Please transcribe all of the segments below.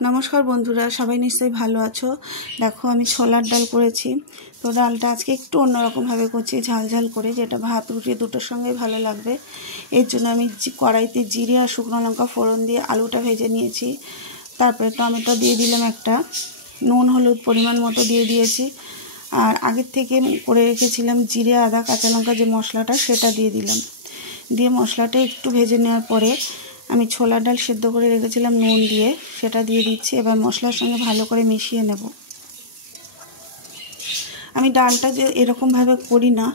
नमस्कार बंधुरा सबाई निश्चय भालो आछो। देखो आमी छोलार डाल करेছি। तो डालटा आजके एकटू अन्यरकम भावे करছি झाल झाल करे, जेटा भात रुटी दुटोर संगे भालो लागबे। एर जोन्नो आमी कड़ाईते जिरे और शुकनो लंका फोड़न दिए आलूटा भेजे निয়েছি। तारपरे टमेटो दिए दिलाम एकटा, नुन हलुद परिमाण मतो दिए दिएছি। और आगे थेके करे रेखेছিলাম जिरे आदा काँचा लंका जे मशलाटा सेटा दिए दिलाम। दिए मशलाटा एकटू भेजे नेওয়ার পরে আমি ছোলার ডাল সিদ্ধ করে রেখেছিলাম নুন দিয়ে, সেটা দিয়ে দিচ্ছি। এবার মশলার সঙ্গে ভালো করে মিশিয়ে নেব। আমি ডালটা যে এরকম ভাবে করি না,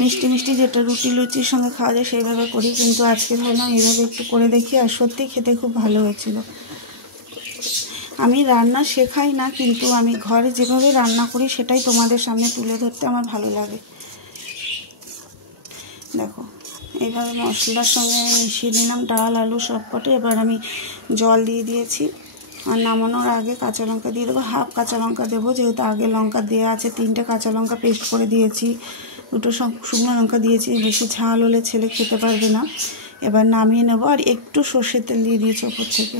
মিষ্টি মিষ্টি যেটা রুটি লুচির সঙ্গে খাওয়া যায় সেইভাবে করি, কিন্তু আজকে ভাবলাম এইভাবে একটু করে দেখি। আর সত্যি খেতে খুব ভালো হয়েছিল। আমি রান্না শেখাই না, কিন্তু আমি ঘরে যেভাবে রান্না করি সেটাই তোমাদের সামনে তুলে ধরতে আমার ভালো লাগে। দেখো এইভাবে মশলার সঙ্গে মিশিয়ে নিলাম ডাল আলু সবকটে। এবার আমি জল দিয়ে দিয়েছি। আর নামানোর আগে কাঁচা লঙ্কা দিয়ে দেবো, হাফ কাঁচা লঙ্কা দেবো, যেহেতু আগে লঙ্কা দেওয়া আছে। 3টে কাঁচা লঙ্কা পেস্ট করে দিয়েছি, 2টো শুকনো লঙ্কা দিয়েছি। বেশি ঝাল হলে ছেলে খেতে পারবে না। এবার নামিয়ে নেব। আর একটু সর্ষের তেল দিয়ে দিয়েছি ওপর থেকে।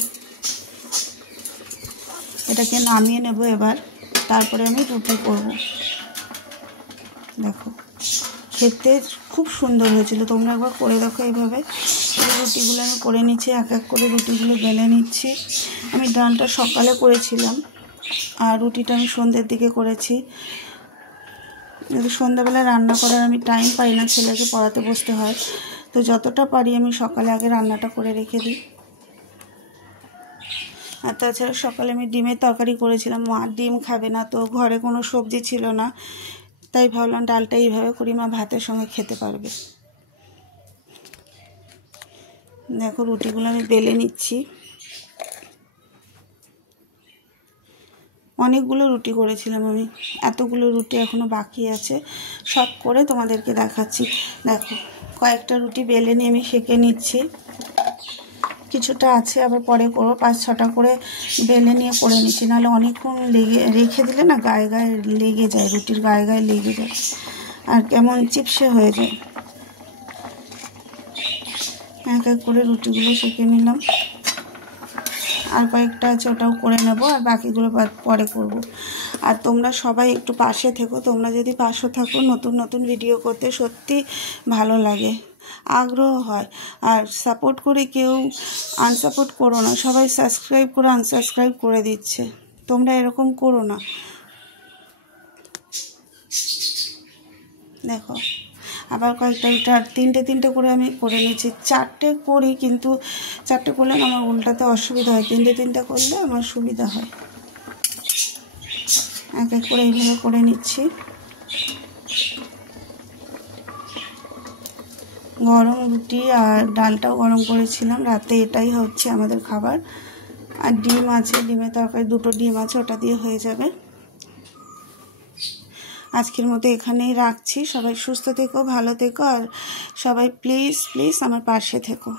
এটাকে নামিয়ে নেব এবার। তারপরে আমি রুটি করব। দেখো খেতে খুব সুন্দর হয়েছিল, তোমরা একবার করে দেখো এইভাবে। এই রুটিগুলো আমি করে নিচ্ছি, এক এক করে রুটিগুলো বেলে নিচ্ছি। আমি ডালটা সকালে করেছিলাম আর রুটিটা আমি সন্ধ্যের দিকে করেছি। যদি সন্ধ্যাবেলা রান্না করার আমি টাইম পাই না, ছেলেকে পড়াতে বসতে হয়, তো যতটা পারি আমি সকালে আগে রান্নাটা করে রেখে দিই। আর তাছাড়া সকালে আমি ডিমের তরকারি করেছিলাম, মা ডিম খাবে না, তো ঘরে কোনো সবজি ছিল না, তাই ভাবলাম ডালটা এইভাবে করি, মা ভাতের সঙ্গে খেতে পারবে। দেখো রুটিগুলো আমি বেলে নিচ্ছি। অনেকগুলো রুটি করেছিলাম আমি, এতগুলো রুটি এখনও বাকি আছে, সব করে তোমাদেরকে দেখাচ্ছি। দেখো কয়েকটা রুটি বেলে নিয়ে আমি সেঁকে নিচ্ছি। কিছুটা আছে আবার পরে করবো, 5-6টা করে বেলে নিয়ে করে নিচ্ছি, নাহলে অনেকক্ষণ রেখে দিলে না গায়ে গায়ে লেগে যায়, রুটির গায়ে গায়ে লেগে যায় আর কেমন চিপসে হয়ে যায়। এক এক করে রুটিগুলো সেঁকে নিলাম। আর কয়েকটা আছে ওটাও করে নেব, আর বাকিগুলো পরে করব। আর তোমরা সবাই একটু পাশে থেকো। তোমরা যদি পাশে থাকো নতুন নতুন ভিডিও করতে সত্যি ভালো লাগে, আগ্রহ হয়। আর সাপোর্ট করে কেউ আনসাপোর্ট করো না, সবাই সাবস্ক্রাইব করে আনসাবস্ক্রাইব করে দিচ্ছে। তোমরা এরকম করো না। দেখো আবার কয়েকটা রুটি, আর 3টে করে আমি করে নিচ্ছি। 4টে করি, কিন্তু 4টে করলে আমার উল্টাতে অসুবিধা হয়, 3টে করলে আমার সুবিধা হয়। এক এক করে এইভাবে করে নিচ্ছি। গরম রুটি আর ডালটাও গরম করেছিলাম রাতে, এটাই হচ্ছে আমাদের খাবার। আর ডিম আছে, ডিমের তরকারি 2টো ডিম আছে, ওটা দিয়ে হয়ে যাবে। আজকের মতো এখানেই রাখছি। সবাই সুস্থ থেকো, ভালো থেকো, আর সবাই প্লিজ প্লিজ আমার পাশে থেকো।